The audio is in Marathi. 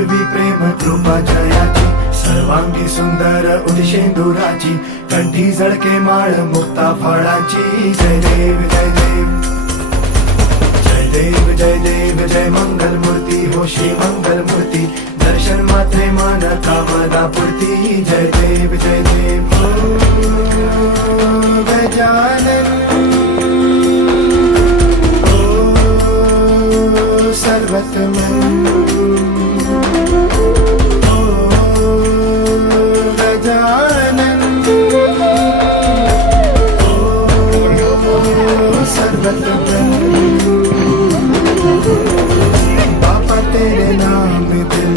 पूर्वी प्रेम कृपा जयाची, सर्वांगी सुंदर उदिशेंदुराची, कंठी झळके माळ मुक्ता फळाची. जय देव जय देव जय देव जय देव जय मंगल मूर्ती हो श्री मंगल मूर्ती, दर्शन मात्रे मन कामना पूर्ती. जय देव जय देव हो गजानन हो सर्वतमन हो गजानन हो सर्वतमन. बाबा तेरे नाम में दिल